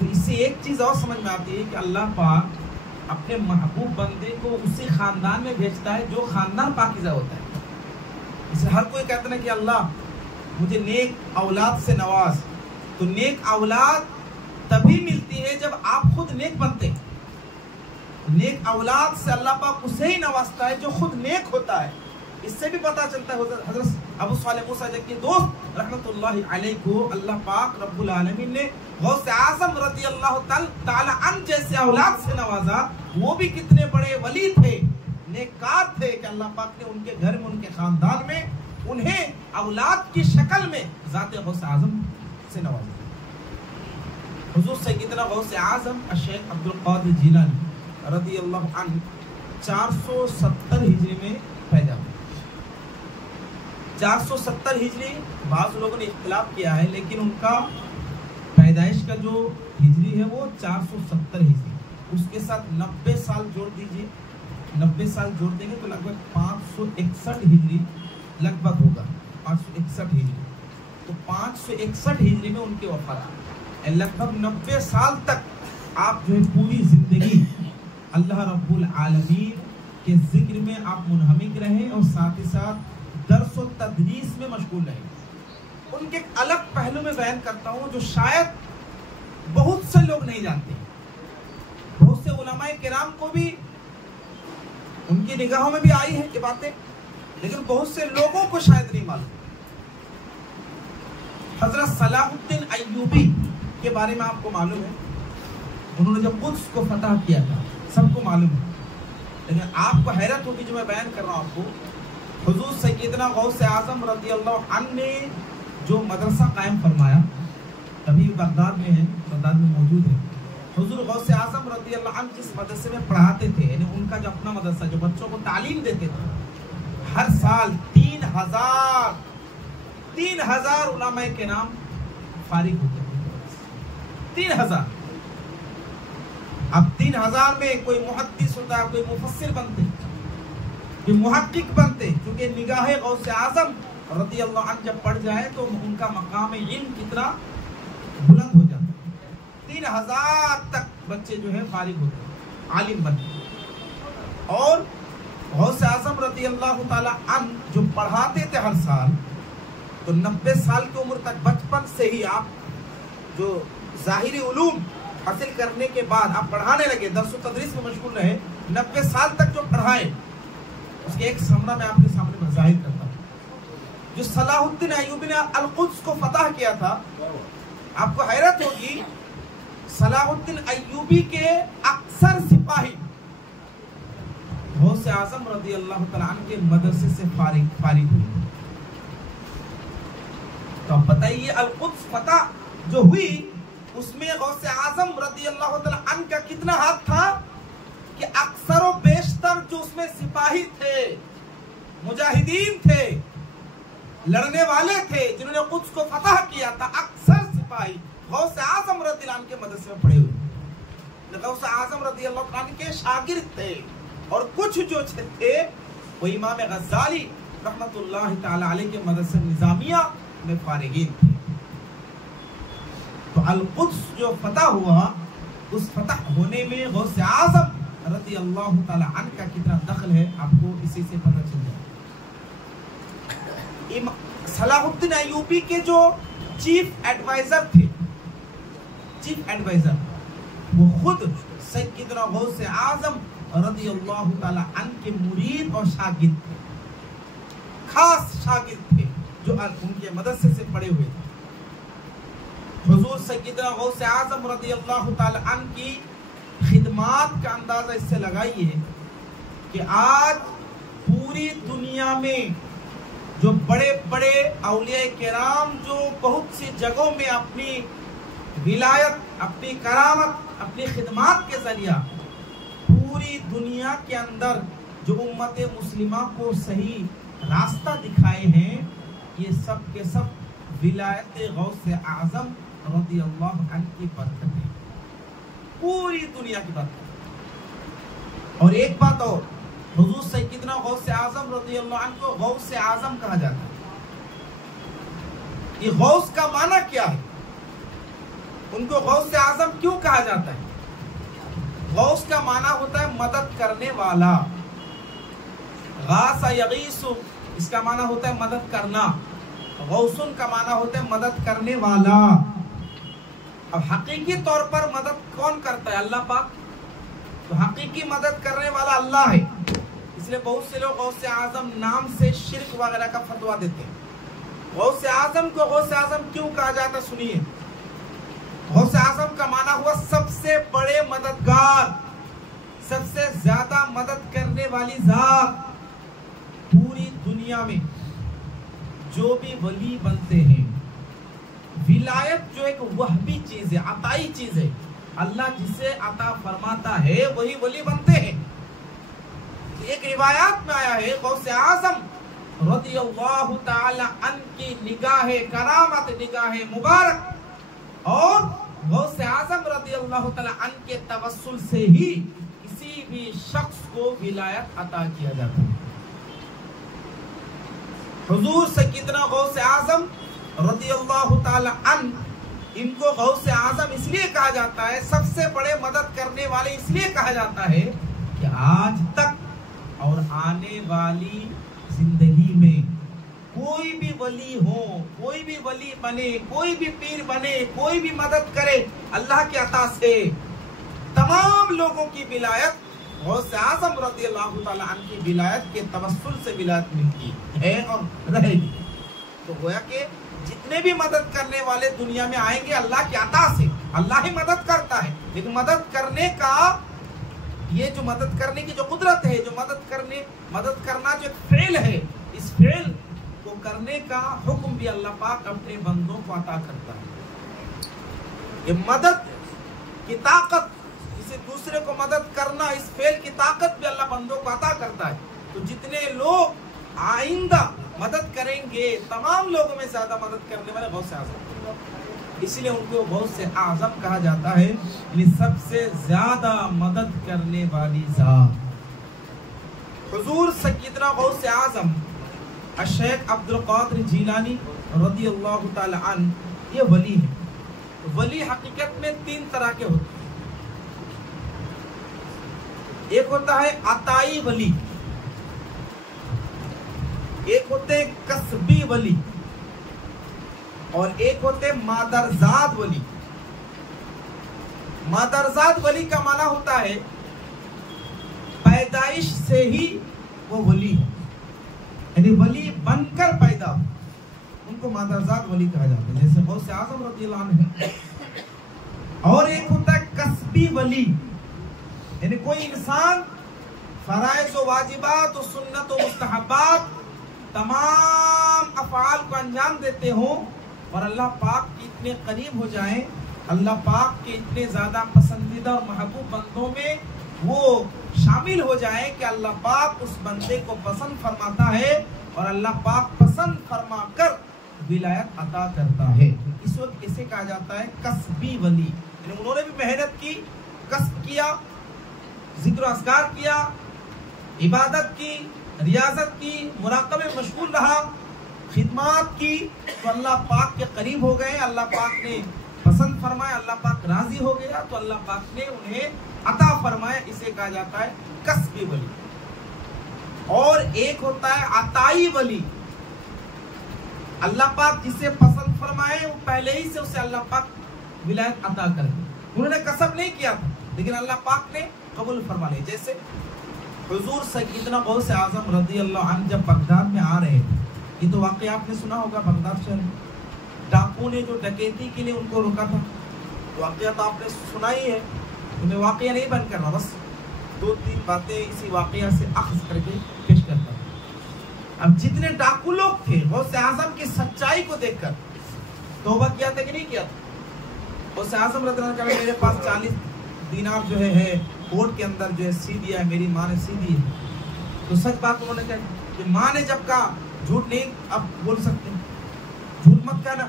تو اس سے ایک چیز اور سمجھ میں آتی ہے کہ اللہ پاک اپنے محبوب بندے کو اسی خاندان میں بھیجتا ہے جو خاندان پاکیزہ ہوتا ہے. اس لیے ہر کوئی کہتا ہے کہ اللہ مجھے نیک اولاد سے نواز. تو نیک اولاد تبھی ملتی ہے جب آپ خود نیک بنتے ہیں. نیک اولاد سے اللہ پاک اسے ہی نوازتا ہے جو خود نیک ہوتا ہے. اس سے بھی پتہ چلتا ہے حضرت ابو صالح موسیٰ کے دوست رحمت اللہ علیہ کو اللہ پاک رب العالمین نے غوث اعظم رضی اللہ تعالی عنہ جیسے اولاد سے نوازا. وہ بھی کتنے بڑے ولی تھے, نیکار تھے کہ اللہ پاک نے ان کے گھر میں, ان کے خاندان میں انہیں اولاد کی شکل میں ذات غوث اعظم سے نوازا. حضور سیدنا غوث اعظم الشیخ عبد القادر جیلانی رضی اللہ عنہ 470 ہجری میں پیدا ہوئے. 470 ہجری بعض لوگوں نے اختلاف کیا ہے, لیکن ان کا پیدائش کا جو ہجری ہے وہ 470 ہجری. اس کے ساتھ 90 سال جوڑ دیجئے, 90 سال جوڑ دیں گے تو لگ بھگ 561 ہجری لگ بھگ ہوگا. 561 ہجری. تو 561 ہجری میں ان کی وفات ہوئی. لگ بھگ 90 سال تک آپ جو ہے پوری زندگی اللہ رب العالمین کے ذکر میں آپ منہمک رہیں اور ساتھ ہی ساتھ درس و تدریس میں مشغول رہیں. ان کے ایک الگ پہلو میں بیان کرتا ہوں جو شاید بہت سے لوگ نہیں جانتے. بہت سے علماء کرام کو بھی ان کی نگاہوں میں بھی آئی ہے یہ باتیں, لیکن بہت سے لوگوں کو شاید نہیں معلوم. حضرت صلاح الدین ایوبی کے بارے میں آپ کو معلوم ہے, انہوں نے جب قدس کو فتح کیا تھا سب کو معلوم ہے. لیکن آپ کو حیرت ہوگی جو میں بیان کر رہا ہوں آپ کو, حضور سیدنا غوث اعظم رضی اللہ عنہ نے جو مدرسہ قائم فرمایا, ابھی بغداد میں ہے, بغداد میں موجود ہے. حضور غوث اعظم رضی اللہ عنہ جس مدرسے میں پڑھاتے تھے, یعنی ان کا جو اپنا مدرسہ جو بچوں کو تعلیم دیتے تھے, ہر سال 3000 علماء کے نام فارغ ہوتے تھے. 3000. اب 3000 میں کوئی محدث ہوتا, کوئی مفسر بنتے, کوئی محقق بنتے, کیونکہ نگاہ غوث اعظم رضی اللہ عنہ جب پڑھ جائے تو ان کا مقام علم کتنا بلند ہو جاتا. 3000 تک بچے جو ہے فارغ ہوتے, عالم بنتے. اور غوث اعظم رضی اللہ تعالی عنہ جو پڑھاتے تھے ہر سال, تو 90 سال کی عمر تک بچپن سے ہی آپ جو ظاہری علوم حاصل کرنے کے بعد آپ پڑھانے لگے, درس و تدریس میں مشغول رہے, 90 سال تک جو پڑھائے اس کے ایک سمرہ میں آپ کے سامنے ظاہر کرتا ہوں. جو صلاح الدین ایوبی نے القدس کو فتح کیا تھا, آپ کو حیرت ہوگی صلاح الدین ایوبی کے اکثر سپاہی غوث اعظم رضی اللہ تعالیٰ عنہ کے مدرسے سے فارغ ہوئے. تو اب بتائیے القدس فتح جو ہوئی اس میں غوث اعظم رضی اللہ تعالیٰ عنہ کا کتنا ہاتھ تھا کہ اکثر و بیشتر جو اس میں سپاہی تھے, مجاہدین تھے, لڑنے والے تھے, جنہوں نے قدس کو فتح کیا تھا, اکثر سپاہی غوث اعظم رضی اللہ عنہ کے مدرسے میں پڑھے ہوئے. غوث اعظم رضی اللہ عنہ کے شاگرد تھے, اور کچھ جو تھے وہ امام غزالی رحمت اللہ تعالی علیہ کے مدرسہ نظامیہ میں فارغین تھے. تو القدس جو فتح ہوا, اس فتح ہونے میں غوث اعظم رضی اللہ تعالی عنہ کا کتنا دخل ہے آپ کو اسی سے پتہ چل جائے. صلاح الدین ایوبی کے جو چیف ایڈوائزر تھے, وہ خود سیدنا غوث اعظم رضی اللہ تعالی عنہ کے مرید اور شاگرد تھے, خاص شاگرد تھے جو ان کے مدرسے سے پڑھے ہوئے تھے. حضور سیدنا غوث اعظم رضی اللہ تعالی عنہ کی خدمات کا اندازہ اس سے لگائیے کہ آج پوری دنیا میں جو بڑے بڑے اولیاء کرام جو بہت سی جگہوں میں اپنی ولایت, اپنی کرامت, اپنی خدمات کے ذریعہ پوری دنیا کے اندر جو امت مسلمہ کو صحیح راستہ دکھائے ہیں, یہ سب کے سب ولایت غوث اعظم رضی اللہ عنہ کی برکت ہے, پوری دنیا کی برکت. اور ایک بات اور, حضور سیدنا غوث اعظم رضی اللہ عنہ کو غوث اعظم کہا جاتا ہے. یہ غوث کا معنی کیا ہے؟ ان کو غوث اعظم کیوں کہا جاتا ہے؟ غوث کا معنی ہوتا ہے مدد کرنے والا. غاث یغیث اس کا معنی ہوتا ہے مدد کرنا. غوثن کا معنی ہوتا ہے مدد کرنے والا. اب حقیقی طور پر مدد کون کرتا ہے؟ اللہ پاک. تو حقیقی مدد کرنے والا اللہ ہے. اس لیے بہت سے لوگ غوث اعظم نام سے شرک وغیرہ کا فتویٰ دیتے ہیں. غوث اعظم کو غوث اعظم کیوں کہا جاتا ہے سنیے. غوث اعظم کا معنی ہوا سب سے بڑے مددگار، سب سے زیادہ مدد کرنے والی ذات. پوری دنیا میں جو بھی ولی بنتے ہیں، ولایت جو ایک وہبی چیز ہے، عطائی چیز ہے، اللہ جسے عطا فرماتا ہے وہی ولی بنتے ہیں. ایک روایات میں آیا ہے غوث اعظم رضی اللہ تعالی عنہ کی نگاہ کرامت، نگاہ مبارک، اور غوث اعظم رضی اللہ تعالی عنہ کے توسل سے ہی کسی بھی شخص کو ولایت عطا کیا جاتا ہے. حضور سیدنا غوث اعظم رضی اللہ تعالی عنہ، ان کو غوث اعظم اس لیے کہا جاتا ہے، سب سے بڑے مدد کرنے والے اس لیے کہا جاتا ہے کہ آج تک اور آنے والی زندگی میں کوئی بھی ولی ہو، کوئی بھی ولی بنے، کوئی بھی پیر بنے، کوئی بھی مدد کرے، اللہ کی عطا سے تمام لوگوں کی ولایت غوث اعظم رضی اللہ تعالی عنہ کی ولایت کے توسل سے ولایت ملتی ہے اور رہے گی. تو گویا کہ جتنے بھی مدد کرنے والے دنیا میں آئیں گے اللہ کی عطا سے. اللہ ہی مدد کرتا ہے، لیکن مدد کرنے کا، یہ جو مدد کرنے کی جو قدرت ہے، جو مدد کرنا جو فعل ہے، اس فعل کو کرنے کا حکم بھی اللہ پاک اپنے بندوں کو عطا کرتا ہے. یہ مدد کی طاقت، کسی دوسرے کو مدد کرنا، اس فعل کی طاقت بھی اللہ بندوں کو عطا کرتا ہے. تو جتنے لوگ آئندہ مدد کریں گے، تمام لوگوں میں زیادہ مدد کرنے والے غوث اعظم، اس لیے ان کو غوث اعظم کہا جاتا ہے، یعنی سب سے زیادہ مدد کرنے والی ذات. حضور سیدنا غوث اعظم الشیخ عبد القادر جیلانی رضی اللہ تعالی عنہ یہ ولی ہے. ولی حقیقت میں تین طرح کے ہوتے ہیں. ایک ہوتا ہے عطائی ولی، ایک ہوتے ہیں کسبی ولی، اور ایک ہوتے ہیں مادرزاد ولی. مادرزاد ولی کا معنی ہوتا ہے پیدائش سے ہی وہ ولی ہے، یعنی ولی بن کر پیدا، ان کو مادرزاد ولی کہا جاتا ہے، جیسے غوث اعظم رضی اللہ عنہ. اور ایک ہوتا ہے کسبی ولی، یعنی کوئی انسان فرائض و واجبات و سنت و مستحبات تمام افعال کو انجام دیتے ہوں اور اللہ پاک کے اتنے قریب ہو جائیں، اللہ پاک کے اتنے زیادہ پسندیدہ اور محبوب بندوں میں وہ شامل ہو جائیں کہ اللہ پاک اس بندے کو پسند فرماتا ہے اور اللہ پاک پسند فرما کر ولایت عطا کرتا ہے. اس وقت اسے کہا جاتا ہے کسبی ولی، یعنی انہوں نے بھی محنت کی، کسب کیا، ذکر و اذکار کیا، عبادت کی، ریاضت کی، مراقبے مشغول رہا، خدمات کی، تو اللہ پاک کے قریب ہو گئے، اللہ پاک نے پسند فرمایا، اللہ پاک راضی ہو گیا تو اللہ پاک نے انہیں عطا فرمایا. اسے کہا جاتا ہے کسبی ولی. اور ایک ہوتا ہے عطائی ولی، اللہ پاک جسے پسند فرمائے وہ پہلے ہی سے اسے اللہ پاک ولایت عطا کر دے. انہوں نے کسب نہیں کیا تھا لیکن اللہ پاک نے قبول فرما لیا. جیسے حضور سیدنا غوث اعظم رضی اللہ عنہ جب بغداد میں آ رہے تھے، یہ تو واقعہ آپ نے سنا ہوگا، بغداد شہر میں ڈاکو نے جو ڈکیتی کے لیے ان کو روکا تھا، واقعہ تو آپ نے سنا ہی ہے، تو میں واقعہ نہیں بن کر رہا، بس دو تین باتیں اسی واقعہ سے اخذ کر کے پیش کرتا ہوں. اب جتنے ڈاکو لوگ تھے غوث اعظم کی سچائی کو دیکھ کر توبہ کیا تھا کہ نہیں کیا تھا؟ غوث اعظم رضی اللہ عنہ میرے پاس 40 دینار جو ہے کوٹ کے اندر جو ہے سی دیا ہے، میری ماں نے سی دی ہے. تو سچ بات انہوں نے کہا کہ ماں نے جب کہا جھوٹ نہیں اب بول سکتے، جھوٹ مت کہنا،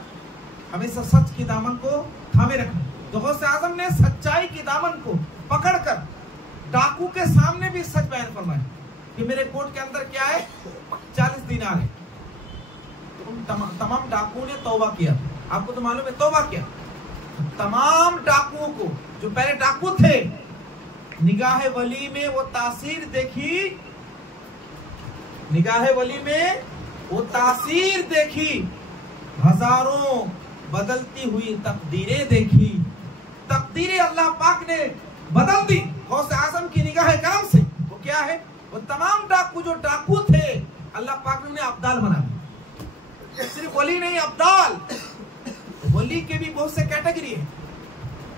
ہمیشہ سچ کی دامن کو تھامے رکھنا. تو غوث اعظم نے سچائی کی دامن کو پکڑ کر ڈاکو کے سامنے بھی سچ بیان فرمایا کہ میرے کوٹ کے اندر کیا ہے، 40 دینار ہے. تو تمام ڈاکو نے توبہ کیا. آپ کو تو معلوم ہے توبہ کیا، تمام ڈاکوؤں کو جو پہلے ڈاکو تھے نگاہ ولی میں وہ تاثیر دیکھی، نگاہ ولی میں وہ تاثیر دیکھی، ہزاروں بدلتی ہوئی تقدیریں دیکھی، تقدیریں اللہ پاک نے بدل دی غوث اعظم کی نگاہ کرم سے۔ وہ کیا ہے؟ وہ تمام ڈاکو جو ڈاکو تھے اللہ پاک نے انہیں ابدال بنا دیا۔ صرف ولی نہیں، ابدال، ولی کے بھی بہت سے کیٹیگری ہیں،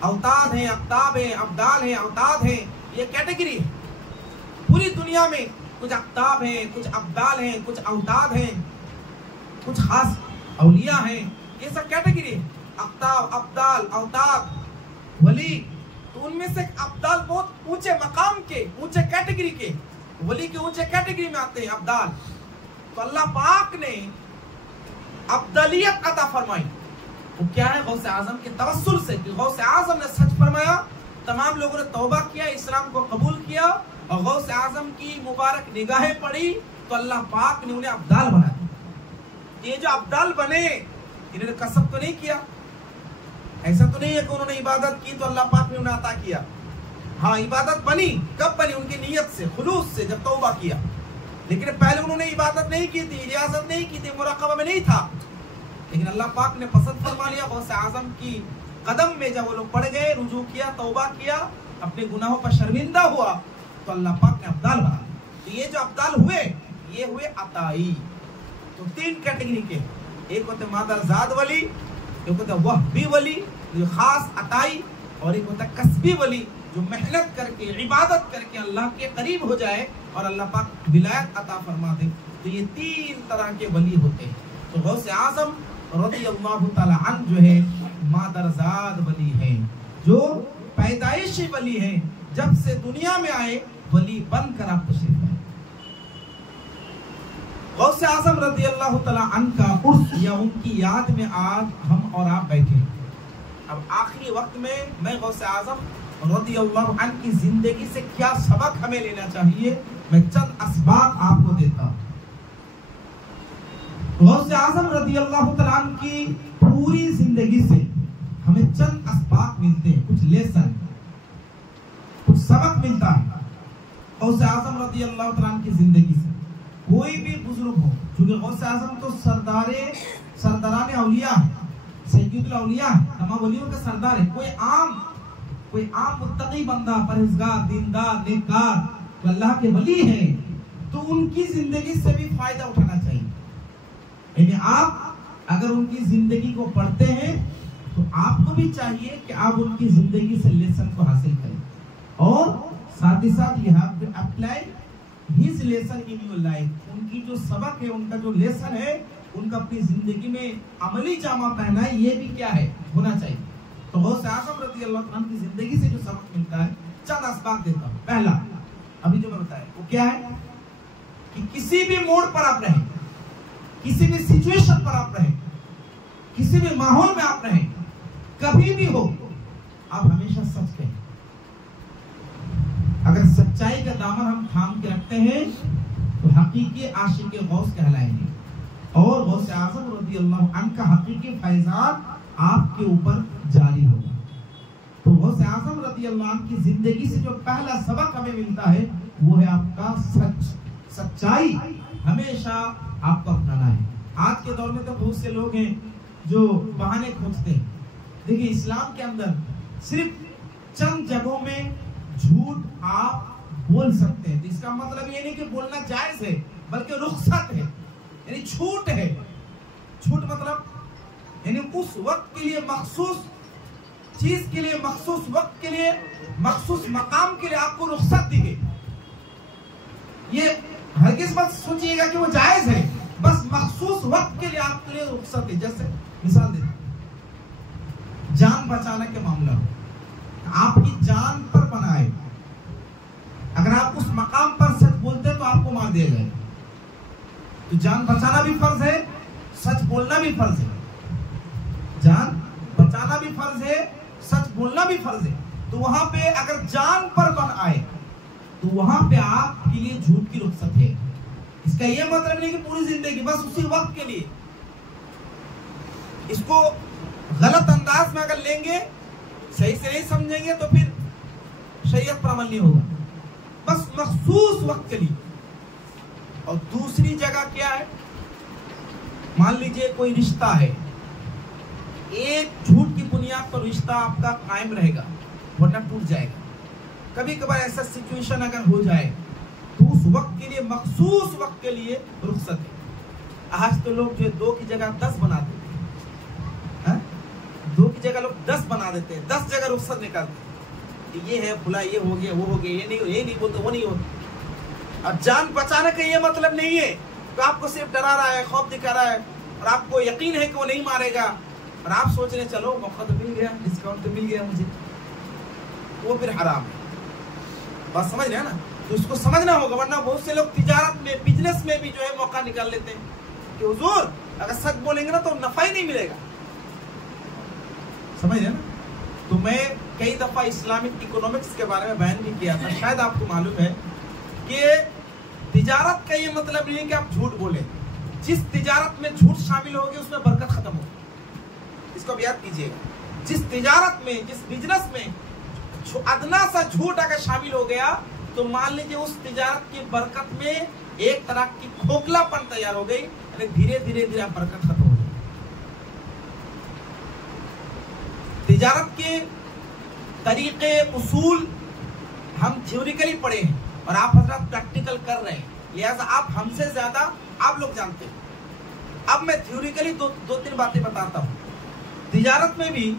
اوتاد ہیں، اقطاب ہیں، ابدال ہیں، اوتاد ہیں، یہ کیٹیگری ہے۔ پوری دنیا میں کچھ اقطاب ہیں، کچھ ابدال ہیں، کچھ اوتاد ہیں، کچھ خاص اولیاء ہیں، یہ سب کیٹیگری ہے، اقطاب، ابدال، اوتاد، ولی۔ تو ان میں سے ابدال بہت اونچے مقام کے، اونچے کیٹیگری کے، ولی کے اونچے کیٹیگری میں آتے ہیں ابدال۔ تو اللہ پاک نے ابدالیت عطا فرمائی، وہ کیا ہے؟ غوث اعظم کے توسل سے، کہ غوث اعظم نے سچ فرمایا، تمام لوگوں نے توبہ کیا، اسلام کو قبول کیا، اور غوث اعظم کی مبارک نگاہیں پڑی تو اللہ پاک نے انہیں ابدال بنا دیا۔ یہ جو ابدال بنے انہوں نے کسب تو نہیں کیا، ایسا تو نہیں ہے کہ انہوں نے عبادت کی تو اللہ پاک نے انہیں عطا کیا۔ ہاں عبادت بنی، کب بنی؟ ان کی نیت سے، خلوص سے، جب توبہ کیا۔ لیکن پہلے انہوں نے عبادت نہیں کی تھی، ریاضت نہیں کی تھی، مراقبہ میں نہیں تھا، لیکن اللہ پاک نے پسند فرما لیا غوث اعظم کی قدم میں جب وہ لوگ پڑ گئے، رجوع کیا، توبہ کیا، اپنے گناہوں پر شرمندہ ہوا تو اللہ پاک نے ابدال بنا۔ تو یہ جو ابدال ہوئے یہ ہوئے عطائی۔ تو تین کیٹیگری کے، ایک ہوتے مادرزاد ولی، ایک ہوتا وہبی ولی جو خاص عطائی، اور ایک ہوتا کسبی ولی جو محنت کر کے، عبادت کر کے اللہ کے قریب ہو جائے اور اللہ پاک ولایت عطا فرما دے۔ تو یہ تین طرح کے ولی ہوتے ہیں۔ تو غوث اعظم رضی اللہ تعالی عنہ جو ہے مادرزاد ولی ہیں، جو پیدائشی ولی ہیں، جب سے دنیا میں آئے ولی بن کر آپ تشریف لائے۔ غوث اعظم رضی اللہ تعالی عنہ کا عرس یا ان کی یاد میں آج ہم اور آپ بیٹھے۔ اب آخری وقت میں غوث اعظم رضی اللہ عنہ کی زندگی سے کیا سبق ہمیں لینا چاہیے، میں چند اسباق آپ کو دیتا ہوں۔ غوث اعظم رضی اللہ تعالیٰ عنہ کی پوری زندگی سے ہمیں چند اسباق ملتے ہیں، کچھ لیسن، کچھ سبق ملتا ہے غوث اعظم رضی اللہ تعالیٰ عنہ کی زندگی سے۔ کوئی بھی بزرگ ہو، چونکہ غوث اعظم تو سرداران اولیاء ہے، سید الاولیاء ہے، تمام ولیوں کا سردار ہے۔ کوئی عام متقی بندہ، پرہیزگار، دیندار، نیککار، جو اللہ کے ولی ہیں، تو ان کی زندگی سے بھی فائدہ اٹھانا چاہیے۔ یعنی آپ اگر ان کی زندگی کو پڑھتے ہیں تو آپ کو بھی چاہیے کہ آپ ان کی زندگی سے لیسن کو حاصل کریں، اور ساتھ ہی ساتھ you have to apply his lesson in your life۔ ان کی جو سبق ہے، ان کا جو لیسن ہے، ان کا اپنی زندگی میں عملی جامہ پہنا ہے، یہ بھی کیا ہے؟ ہونا چاہیے۔ تو غوث اعظم رضی اللہ عنہ کی زندگی سے جو سبق ملتا ہے، چند اسباق دیتا ہوں۔ پہلا، ابھی جو میں بتایا وہ کیا ہے کہ کسی بھی موڑ پر آپ رہیں، کسی بھی سچویشن پر آپ رہیں، کسی بھی ماحول میں آپ رہیں، کبھی بھی ہو، آپ ہمیشہ سچ کہیں۔ اگر سچائی کا دامن ہم تھام کے رکھتے ہیں تو حقیقی عاشق غوث کہلائیں گے، اور غوث اعظم رضی اللہ عنہ کا حقیقی فیضان آپ کے اوپر جاری ہوگا۔ تو غوث اعظم رضی اللہ عنہ کی زندگی سے جو پہلا سبق ہمیں ملتا ہے وہ ہے آپ کا سچائی ہمیشہ آپ کو اپنانا ہے۔ آج کے دور میں تو بہت سے لوگ ہیں جو بہانے کھوجتے ہیں۔ دیکھیں اسلام کے اندر صرف چند جگہوں میں جھوٹ آپ بول سکتے ہیں، تو اس کا مطلب یہ نہیں کہ بولنا جائز ہے، بلکہ رخصت ہے، یعنی چھوٹ ہے۔ چھوٹ مطلب یعنی اس وقت کے لیے مخصوص چیز کے لیے، مخصوص وقت کے لیے، مخصوص مقام کے لیے آپ کو رخصت دی گئی۔ یہ ہرگز مت سوچئے گا کہ وہ جائز ہے، بس مخصوص وقت کے لیے آپ کے لیے رخصت ہے۔ جیسے مثال دیتا ہوں، جان بچانے کے معاملہ ہو، آپ کی جان پر بنائے، اگر آپ اس مقام پر سچ بولتے تو آپ کو مار دیا جائے گا۔ تو جان بچانا بھی فرض ہے، سچ بولنا بھی فرض ہے۔ جان بچانا بھی فرض ہے، سچ بولنا بھی فرض ہے۔ تو وہاں پہ اگر جان پر بن آئے تو وہاں پہ آپ کے لیے جھوٹ کی رخصت ہے۔ اس کا یہ مطلب نہیں کہ پوری زندگی، بس اسی وقت کے لیے۔ اس کو غلط انداز میں اگر لیں گے, صحیح سے نہیں سمجھیں گے, تو پھر شریعت پر عمل نہیں ہوگا. بس مخصوص وقت کے لیے. اور دوسری جگہ کیا ہے, مان لیجئے کوئی رشتہ ہے, ایک جھوٹ کی بنیاد پر رشتہ آپ کا قائم رہے گا ورنہ ٹوٹ جائے گا. کبھی کبھار ایسا سچویشن اگر ہو جائے تو اس وقت کے لیے, مخصوص وقت کے لیے رخصت ہے. آج تو لوگ جو 2 کی جگہ 10 بنا دیتے ہیں, 2 کی جگہ لوگ 10 بنا دیتے ہیں, 10 جگہ رخصت نکالتے ہیں. یہ ہے بھلا, یہ ہو گیا, وہ ہو گیا, یہ نہیں بولتے, وہ نہیں ہوتا. اور جان بچانے کا یہ مطلب نہیں ہے کہ آپ کو صرف ڈرا رہا ہے, خوف دکھا رہا ہے, اور آپ کو یقین ہے کہ وہ نہیں مارے گا, اور آپ سوچ رہے چلو موقع تو مل گیا, ڈسکاؤنٹ تو مل گیا مجھے, وہ پھر حرام ہے. بات سمجھ رہے ہیں نا؟ تو اس کو سمجھنا ہوگا, ورنہ بہت سے لوگ تجارت میں, بزنس میں بھی جو ہے موقع نکال لیتے ہیں کہ حضور اگر سچ بولیں گے نا تو نفع ہی نہیں ملے گا. سمجھ رہے ہیں نا؟ تو میں کئی دفعہ اسلامک اکنامکس کے بارے میں بیان بھی کیا تھا, شاید آپ کو معلوم ہے کہ تجارت کا یہ مطلب نہیں ہے کہ آپ جھوٹ بولیں. جس تجارت میں جھوٹ شامل ہوگی اس میں برکت ختم ہوگی. اس کو یاد کیجیے گا, جس تجارت میں, جس بزنس میں ادنا سا جھوٹ اگر شامل ہو گیا تو مان لیجیے اس تجارت کی برکت میں ایک طرح کی کھوکھلا پن تیار ہو گئی, یعنی دھیرے دھیرے برکت ختم ہو گئی. تجارت کے طریقے, اصول ہم تھیوریکلی پڑھے ہیں اور آپ حضرات پریکٹیکل کر رہے ہیں, لہذا آپ ہم سے زیادہ آپ لوگ جانتے ہیں. اب میں تھیوریکلی 2-3 باتیں بتاتا ہوں. تجارت میں بھی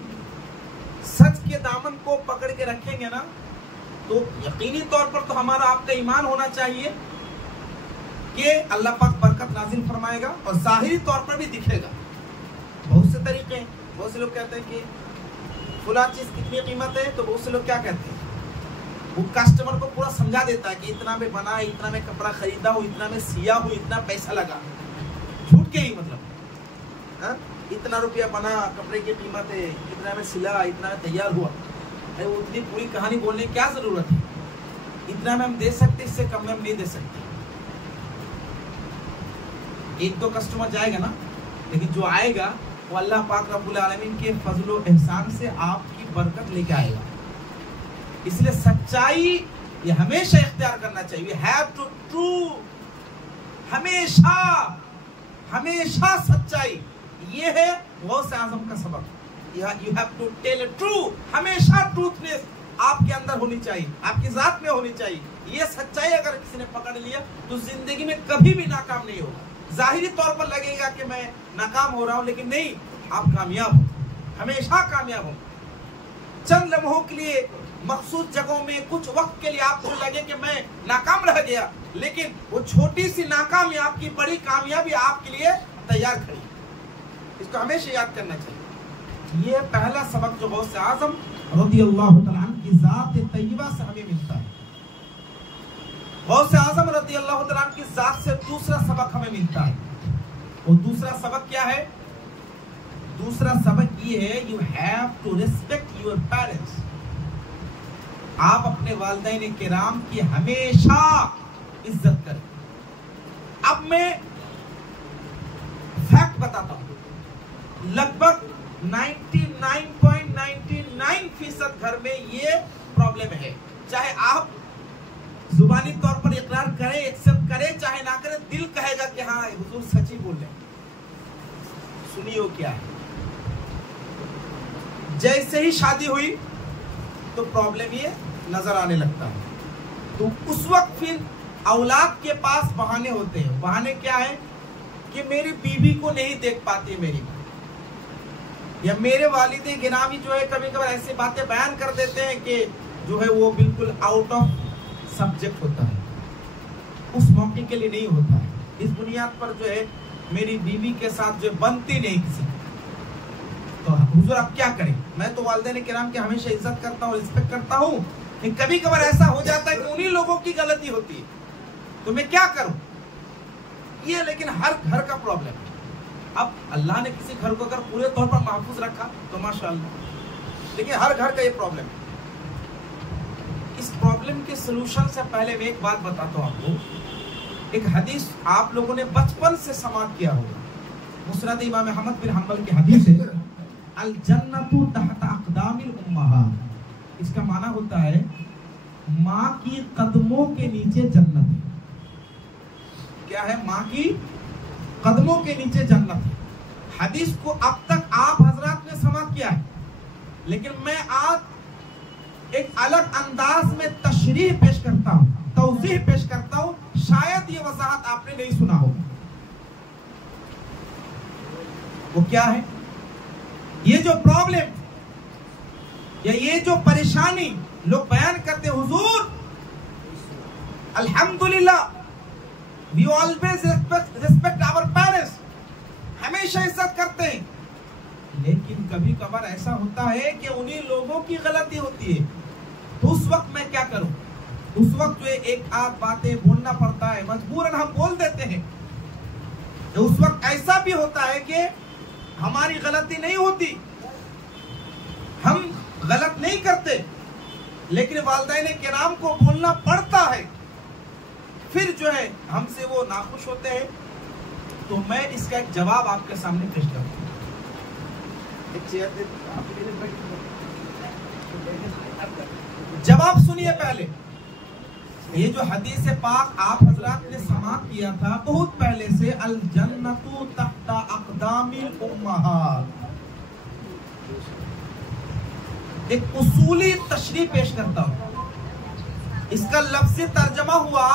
سچ کے دامن کو پکڑ کے رکھیں گے نا تو یقینی طور پر تو ہمارا آپ کا ایمان ہونا چاہیے کہ اللہ پاک برکت نازل فرمائے گا, اور ظاہری طور پر بھی دکھے گا. بہت سے طریقے ہیں. بہت سے لوگ کہتے ہیں کہ فلاں چیز کتنی قیمت ہے, تو بہت سے لوگ کیا کہتے ہیں, وہ کسٹمر کو پورا سمجھا دیتا ہے کہ اتنا میں بنا ہے, اتنا میں کپڑا خریدا ہوں, اتنا میں سیا ہوں, اتنا پیسہ لگا. جھوٹ کے ہی مطلب, اتنا روپیہ بنا, کپڑے کی قیمت ہے, اتنا میں سلا, اتنا میں تیار ہوا. وہ اتنی پوری کہانی بولنے کی کیا ضرورت ہے, اتنا میں ہم دے سکتے, اس سے کم میں ہم نہیں دے سکتے. 1-2 کسٹمر جائے گا نا, لیکن جو آئے گا وہ اللہ پاک رب العالمین کے فضل و احسان سے آپ کی برکت لے کے آئے گا. اس لیے سچائی یہ ہمیشہ اختیار کرنا چاہیے. We have to true, ہمیشہ سچائی. یہ ہے غوث اعظم کا سبق. You have to tell a true, ہمیشہ ٹروتھنس آپ کے اندر ہونی چاہیے, آپ کی ذات میں ہونی چاہیے. یہ سچائی اگر کسی نے پکڑ لیا تو زندگی میں کبھی بھی ناکام نہیں ہوگا. ظاہری طور پر لگے گا کہ میں ناکام ہو رہا ہوں, لیکن نہیں, آپ کامیاب ہوں, ہمیشہ کامیاب ہوں. چند لمحوں کے لیے مخصوص جگہوں میں کچھ وقت کے لیے آپ کو لگے کہ میں ناکام رہ گیا, لیکن وہ چھوٹی سی ناکامی آپ کی بڑی کامیابی آپ کے لیے تیار کھڑی. اس کو ہمیشہ یاد کرنا چاہیے. یہ پہلا سبق جو غوث اعظم رضی اللہ تعالیٰ عنہ کی ذات طیبہ سے ہمیں ملتا ہے. غوث اعظم رضی اللہ تعالیٰ عنہ کی ذات سے دوسرا سبق ہمیں ملتا ہے. اور دوسرا سبق کیا ہے؟ دوسرا سبق یہ ہے, you have to respect your parents. آپ اپنے والدین کرام کی ہمیشہ عزت کریں. اب میں فیکٹ بتاتا ہوں, لگ بھگ 99.99% گھر میں یہ پرابلم ہے. چاہے آپ زبانی طور پر اقرار کریں, ایکسپٹ کریں, چاہے نہ کریں, دل کہے گا کہ ہاں حضور سچ ہی بول رہے ہیں. سنیو کیا ہے. جیسے ہی شادی ہوئی تو پرابلم یہ نظر آنے لگتا ہے. تو اس وقت پھر اولاد کے پاس بہانے ہوتے ہیں. بہانے کیا ہے کہ میری بیوی کو نہیں دیکھ پاتی میری, یا میرے والد گرامی جو ہے کبھی کبھی ایسی باتیں بیان کر دیتے ہیں کہ جو ہے وہ بالکل آؤٹ آف سبجیکٹ ہوتا ہے, اس موقع کے لیے نہیں ہوتا ہے. اس بنیاد پر جو ہے میری بیوی کے ساتھ جو بنتی نہیں کسی. تو حضور آپ کیا کریں؟ میں تو والدین کرام کی ہمیشہ عزت کرتا ہوں, رسپیکٹ کرتا ہوں, لیکن کبھی کبھار ایسا ہو جاتا ہے کہ انہی لوگوں کی غلطی ہوتی ہے, تو میں کیا کروں؟ یہ لیکن ہر گھر کا پرابلم ہے. اب اللہ نے کسی گھر کو اگر پورے طور پر محفوظ رکھا تو ماشاءاللہ, لیکن ہر گھر کا یہ پرابلم ہے. اس پرابلم کے سلوشن سے پہلے میں ایک بات بتاتا ہوں آپ کو. ایک حدیث آپ لوگوں نے بچپن سے سماعت کیا ہوگا, مسند امام احمد بن حنبل کی حدیث ہے. الجنت تحت اقدام الامہات، اس کا معنی ہوتا ہے ماں کی قدموں کے نیچے جنت ہے۔ کیا ہے؟ ماں کی قدموں کے نیچے جنت ہے۔ حدیث کو اب تک آپ حضرات نے سماعت کیا ہے، لیکن میں آج ایک الگ انداز میں تشریح پیش کرتا ہوں، توضیح پیش کرتا ہوں، شاید یہ وضاحت آپ نے نہیں سنا ہوگا۔ وہ کیا ہے؟ یہ جو پرابلم یا یہ جو پریشانی لوگ بیان کرتے، حضور الحمدللہ we always respect our parents، ہمیشہ عزت کرتے ہیں، لیکن کبھی کبھار ایسا ہوتا ہے کہ انہی لوگوں کی غلطی ہوتی ہے، تو اس وقت میں کیا کروں؟ اس وقت جو ایک آدھ باتیں بولنا پڑتا ہے، مجبوراً ہم بول دیتے ہیں۔ اس وقت ایسا بھی ہوتا ہے کہ ہماری غلطی نہیں ہوتی، ہم غلط نہیں کرتے، لیکن والدین کرام کو بولنا پڑتا ہے، پھر جو ہے ہم سے وہ ناخوش ہوتے ہیں۔ تو میں اس کا ایک جواب آپ کے سامنے پیش کرتا ہوں۔ جواب سنیے پہلے۔ یہ جو حدیث پاک آپ حضرات نے سماعت کیا تھا بہت پہلے سے، الجنت تحت اقدام الامہات، ایک اصولی تشریح پیش کرتا ہوں۔ اس کا لفظی ترجمہ ہوا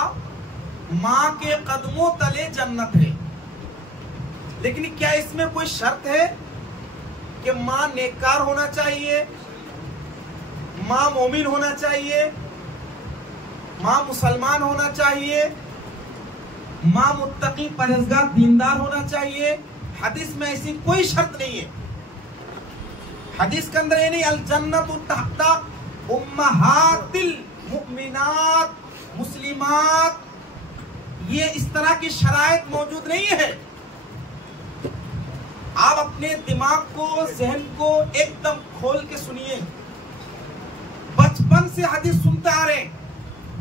ماں کے قدموں تلے جنت ہے، لیکن کیا اس میں کوئی شرط ہے کہ ماں نیککار ہونا چاہیے، ماں مومن ہونا چاہیے، ماں مسلمان ہونا چاہیے، ماں متقی پرہیزگار دیندار ہونا چاہیے؟ حدیث میں ایسی کوئی شرط نہیں ہے۔ حدیث کے اندر یہ نہیں الجنت تحت امہات المؤمنات مسلمات، یہ اس طرح کی شرائط موجود نہیں ہے۔ آپ اپنے دماغ کو، ذہن کو ایک دم کھول کے سنیے۔ بچپن سے حدیث سنتے آ رہے ہیں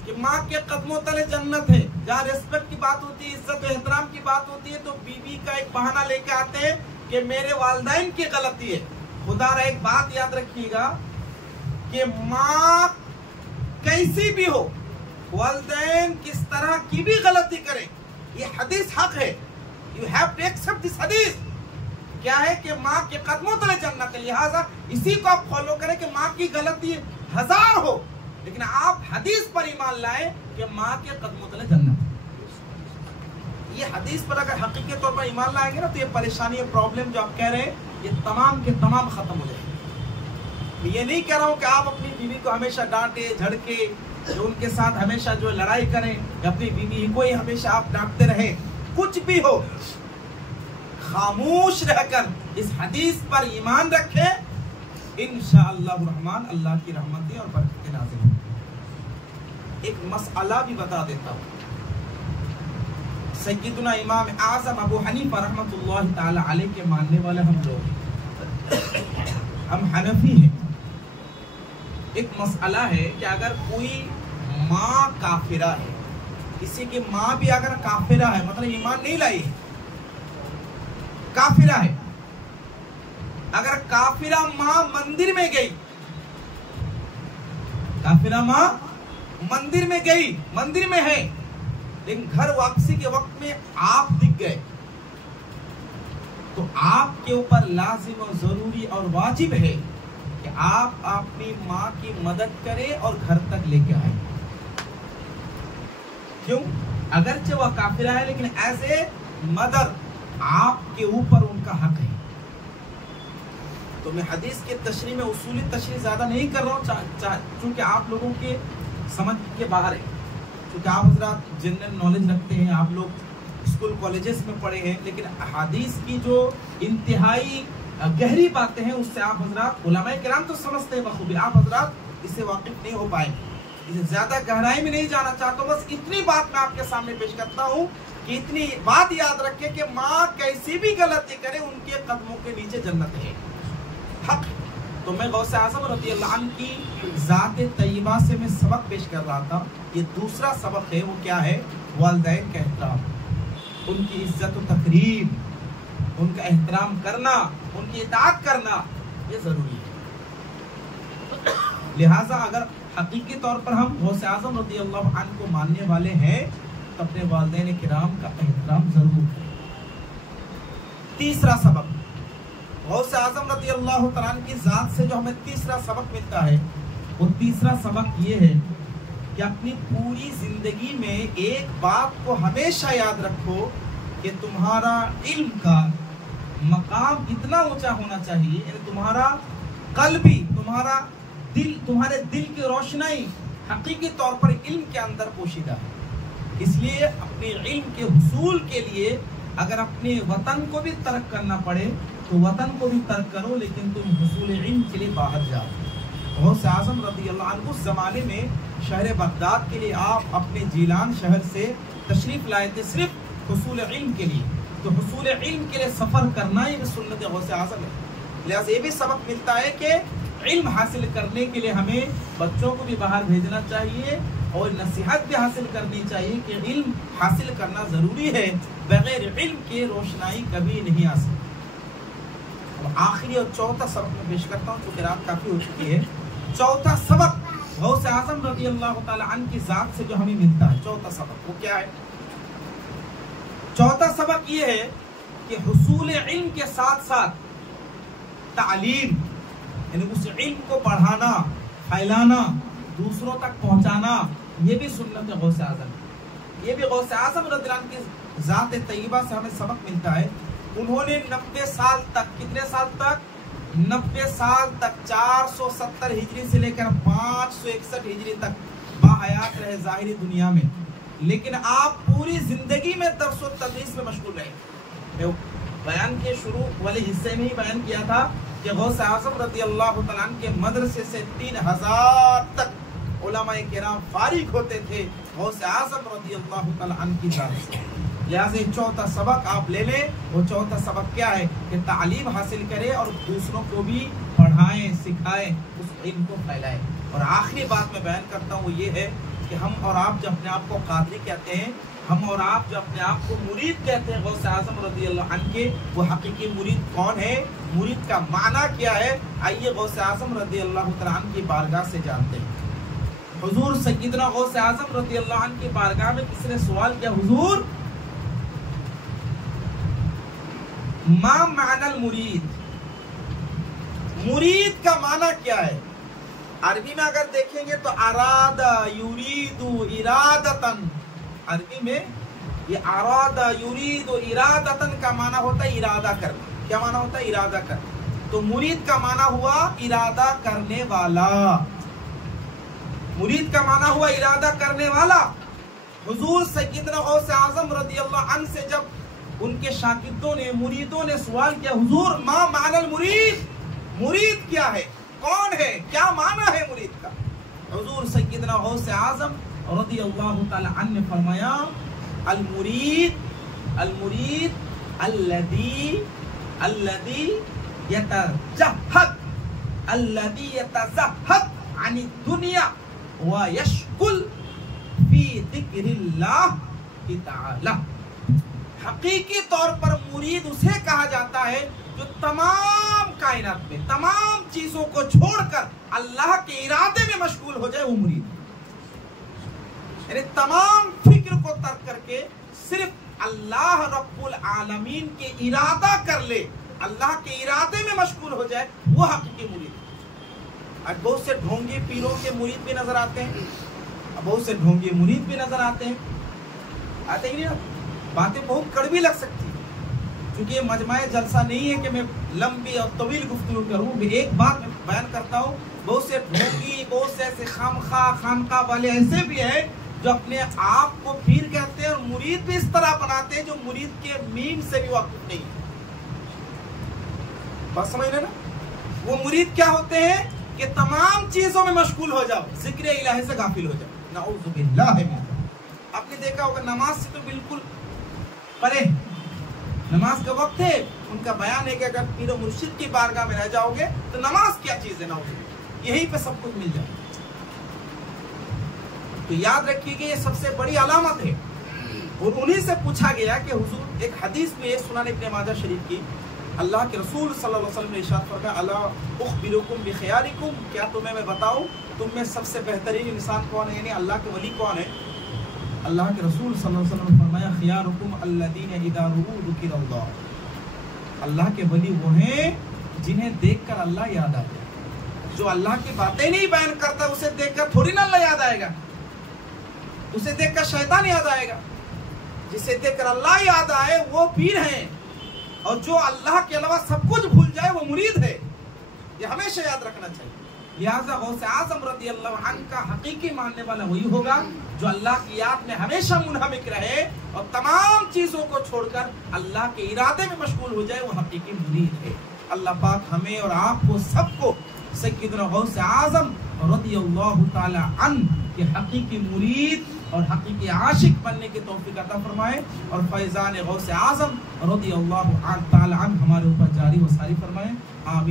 کہ ماں کے قدموں تلے جنت ہے، جہاں ریسپیکٹ کی بات ہوتی ہے، عزت و احترام کی بات ہوتی ہے، تو بیوی کا ایک بہانہ لے کے آتے ہیں کہ میرے والدین کی غلطی ہے۔ خدا را ایک بات یاد رکھیے گا کہ ماں کیسی بھی ہو، والدین کس طرح کی بھی غلطی کریں، یہ حدیث حق ہے۔ You have to accept this حدیث۔ کیا ہے کہ ماں کے قدموں تلے جنت ہے، لہٰذا اسی کو آپ فالو کریں کہ ماں کی غلطی ہزار ہو، لیکن آپ حدیث پر ایمان لائیں کہ ماں کے قدموں تلے جنت ہے۔ یہ حدیث پر اگر حقیقی طور پر ایمان لائیں گے نا، تو یہ پریشانی، یہ پرابلم جو آپ کہہ رہے ہیں، یہ تمام کے تمام ختم ہو جائے گی۔ یہ نہیں کہہ رہا ہوں کہ آپ اپنی بیوی کو ہمیشہ ڈانٹے جھڑکے، جو ان کے ساتھ ہمیشہ جو لڑائی کریں، یا اپنی بیوی کو ہی ہمیشہ آپ ڈانٹتے رہیں، کچھ بھی ہو، خاموش رہ کر اس حدیث پر ایمان رکھیں، انشاءاللہ الرحمن اللہ کی رحمتیں اور برکتیں نازل ہوں۔ ایک مسئلہ بھی بتا دیتا ہوں۔ سیدنا امام اعظم ابو حنیفہ رحمۃ اللہ تعالی علیہ کے ماننے والے ہم لوگ، ہم حنفی ہیں۔ ایک مسئلہ ہے کہ اگر کوئی ماں کافرہ ہے، کسی کی ماں بھی اگر کافرہ ہے، مطلب ایمان نہیں لائی ہے، کافرہ ہے، اگر کافرہ ماں مندر میں گئی، کافرہ ماں مندر میں گئی، مندر میں ہے، لیکن گھر واپسی کے وقت میں آپ دکھ گئے، تو آپ کے اوپر لازم اور ضروری اور واجب ہے کہ آپ اپنی ماں کی مدد کریں اور گھر تک لے کے آئیں۔ کیوں؟ اگرچہ وہ کافرہ ہے، لیکن ایز اے مدر آپ کے اوپر ان کا حق ہے۔ تو میں حدیث کے تشریح میں اصولی تشریح زیادہ نہیں کر رہا ہوں، چونکہ آپ لوگوں کے سمجھ کے باہر ہے، کیونکہ آپ حضرات جنرل نالج رکھتے ہیں، آپ لوگ اسکول کالجز میں پڑھے ہیں، لیکن حدیث کی جو انتہائی گہری باتیں ہیں اس سے آپ حضرات علماء کرام تو سمجھتے ہیں بخوبی، آپ حضرات اس سے واقف نہیں ہو پائیں، اسے زیادہ گہرائی میں نہیں جانا چاہتا ہوں۔ بس اتنی بات میں آپ کے سامنے پیش کرتا ہوں کہ اتنی بات یاد رکھیں کہ ماں کیسی بھی غلطی کرے، ان کے قدموں کے نیچے جنت ہے، حق۔ تو میں غوث اعظم رضی اللہ عنہ کی ذات طیبہ سے میں سبق پیش کر رہا تھا۔ یہ دوسرا سبق ہے، وہ کیا ہے؟ والدین کا احترام، ان کی عزت و تکریم، ان کا احترام کرنا، ان کی اطاعت کرنا، یہ ضروری ہے. لہٰذا اگر حقیقی طور پر ہم غوث اعظم رضی اللہ عنہ کو ماننے والے ہیں تو اپنے والدین کرام کا احترام ضرور کریں. تیسرا سبق غوث اعظم رضی اللہ تعالیٰ عنہ کی ذات سے جو ہمیں تیسرا سبق ملتا ہے وہ تیسرا سبق یہ ہے کہ اپنی پوری زندگی میں ایک بات کو ہمیشہ یاد رکھو کہ تمہارا علم کا مقام اتنا اونچا ہونا چاہیے، یعنی تمہارا قلبی، تمہارا دل، تمہارے دل کی روشنائی حقیقی طور پر علم کے اندر پوشیدہ ہے. اس لیے اپنے علم کے حصول کے لیے اگر اپنے وطن کو بھی ترک کرنا پڑے تو وطن کو بھی ترک کرو، لیکن تم حصول علم کے لیے باہر جاؤ. غوث اعظم رضی اللہ عنہ اس زمانے میں شہر بغداد کے لیے آپ اپنے جیلان شہر سے تشریف لائے تھے صرف حصول علم کے لیے. تو حصول علم کے لیے سفر کرنا یہ سنت غوث اعظم ہے. لہٰذا یہ بھی سبق ملتا ہے کہ علم حاصل کرنے کے لیے ہمیں بچوں کو بھی باہر بھیجنا چاہیے اور نصیحت بھی حاصل کرنی چاہیے کہ علم حاصل کرنا ضروری ہے، بغیر علم کے روشنائی کبھی نہیں آ سکتی. آخری اور چوتھا سبق میں پیش کرتا ہوں کیونکہ رات کافی ہو چکی ہے. چوتھا سبق غوث اعظم رضی اللہ تعالی عنہ کی ذات سے جو ہمیں ملتا ہے، چوتھا سبق وہ کیا ہے؟ چوتھا سبق یہ ہے کہ حصول علم کے ساتھ ساتھ تعلیم، یعنی اس علم کو پڑھانا، پھیلانا، دوسروں تک پہنچانا، یہ بھی سنت غوث اعظم. یہ بھی غوث اعظم رضی اللہ عنہ کی ذات طیبہ سے ہمیں سبق ملتا ہے. انہوں نے 90 سال تک، کتنے سال تک؟ 90 سال تک، 470 ہجری سے لے کر 561 ہجری تک باحیات رہے ظاہری دنیا میں، لیکن آپ پوری زندگی میں درس و تدریس میں مشغول رہے. میں بیان کے شروع والے حصے میں ہی بیان کیا تھا کہ غوث اعظم رضی اللہ تعالیٰ عنہ کے مدرسے سے 3000 تک علماء کرام فارغ ہوتے تھے غوث اعظم رضی اللہ تعالیٰ عنہ کی ذات سے. لہٰذا چوتھا سبق آپ لے لیں. وہ چوتھا سبق کیا ہے کہ تعلیم حاصل کرے اور دوسروں کو بھی پڑھائیں، سکھائیں، اس علم کو پھیلائیں. اور آخری بات میں بیان کرتا ہوں وہ یہ ہے کہ ہم اور آپ جو اپنے آپ کو قادری کہتے ہیں، ہم اور آپ جو اپنے آپ کو مرید کہتے ہیں غوث اعظم رضی اللہ عنہ کے، وہ حقیقی مرید کون ہے؟ مرید کا معنی کیا ہے؟ آئیے غوث اعظم رضی اللہ تعالیٰ عنہ کی بارگاہ سے جانتے ہیں. حضور سیدنا غوث اعظم رضی اللہ عنہ کی بارگاہ میں کس نے سوال کیا؟ حضور ما معنی المرید؟ مرید کا معنی کیا ہے؟ عربی میں اگر دیکھیں گے تو ارادہ یرید ارادتن، عربی میں یہ ارادہ یرید ارادتن کا معنی ہوتا ہے ارادہ کرنا. کیا معنی ہوتا ہے؟ ارادہ کرنا. تو مرید کا معنی ہوا ارادہ کرنے والا. مرید کا معنی ہوا ارادہ کرنے والا. حضور سیدنا غوث اعظم رضی اللہ عنہ سے جب ان کے شاگردوں نے، مریدوں نے سوال کیا حضور ما معنی المرید؟ مرید کیا ہے؟ کون ہے؟ کیا معنی ہے مرید کا؟ حضور سیدنا غوث اعظم رضی اللہ تعالی عنہ نے فرمایا المرید الذی یتزہد عن الدنیا ویشغل فی ذکر اللہ تعالی. حقیقی طور پر مرید اسے کہا جاتا ہے جو تمام کائنات میں تمام چیزوں کو چھوڑ کر اللہ کے ارادے میں مشغول ہو جائے، وہ مرید. یعنی تمام فکر کو ترک کر کے صرف اللہ رب العالمین کے ارادہ کر لے، اللہ کے ارادے میں مشغول ہو جائے، وہ حقیقی مرید. اب بہت سے ڈھونگی پیروں کے مرید بھی نظر آتے ہیں، بہت سے ڈھونگی مرید بھی نظر آتے ہیں. آتے ہی نہیں. باتیں بہت کڑوی لگ سکتی ہیں کیونکہ یہ مجمع جلسہ نہیں ہے کہ میں لمبی اور طویل گفتگو کروں. ایک بات میں بیان کرتا ہوں، بہت سے ڈھونگی، بہت سے ایسے خانقاہ والے ایسے بھی ہیں جو اپنے آپ کو پیر کہتے ہیں اور مرید بھی اس طرح بناتے ہیں جو مرید کے میم سے بھی واقف نہیں ہے. بات سمجھ رہے نا؟ وہ مرید کیا ہوتے ہیں کہ تمام چیزوں میں مشغول ہو جاؤ، ذکر الہی سے غافل ہو جاؤ. نعوذ باللہ من ذلک. آپ نے دیکھا ہوگا نماز سے تو بالکل پرے، نماز کا وقت ہے، ان کا بیان ہے کہ اگر پیر و مرشد کی بارگاہ میں رہ جاؤ گے تو نماز کیا چیز ہے؟ نعوذ باللہ، یہیں پہ سب کچھ مل جائے. تو یاد رکھیے کہ یہ سب سے بڑی علامت ہے. اور انہی سے پوچھا گیا کہ حضور، ایک حدیث میں یہ سنن ابن ماجہ شریف کی اللہ کے رسول صلی اللہ علیہ وسلم نے ارشاد فرمایا الا اخبرکم بخیارکم، کیا تمہیں میں بتاؤں تم میں سب سے بہترین انسان کون ہے، یعنی اللہ کے ولی کون ہے؟ اللہ کے رسول صلی اللہ علیہ وسلم نے فرمایا خیارکم الذین اذا رؤوا ذکر اللہ، اللہ کے ولی وہ ہیں جنہیں دیکھ کر اللہ یاد آ جائے۔ جو اللہ کی باتیں نہیں بیان کرتا اسے دیکھ کر تھوڑی نہ اللہ یاد آئے گا، اسے دیکھ کر شیطان یاد آئے گا۔ جسے دیکھ کر اللہ یاد آئے وہ پیر ہیں، اور جو اللہ کے علاوہ سب کچھ بھول جائے وہ مرید ہے۔ یہ ہمیشہ یاد رکھنا چاہیے۔ لہٰذا غوث اعظم رضی اللہ عنہ کا حقیقی ماننے والا وہی ہوگا جو اللہ کی یاد میں ہمیشہ منہمک رہے اور تمام چیزوں کو چھوڑ کر اللہ کے ارادے میں مشغول ہو جائے، وہ حقیقی مرید ہے۔ اللہ پاک ہمیں اور آپ کو سب کو سیدنا غوث اعظم رضی اللہ تعالی عنہ کے حقیقی مرید اور حقیقی عاشق بننے کی توفیق عطا فرمائے، اور فیضان غوث اعظم رضی اللہ تعالی عنہ ہمارے اوپر جاری و ساری فرمائے۔ آمین۔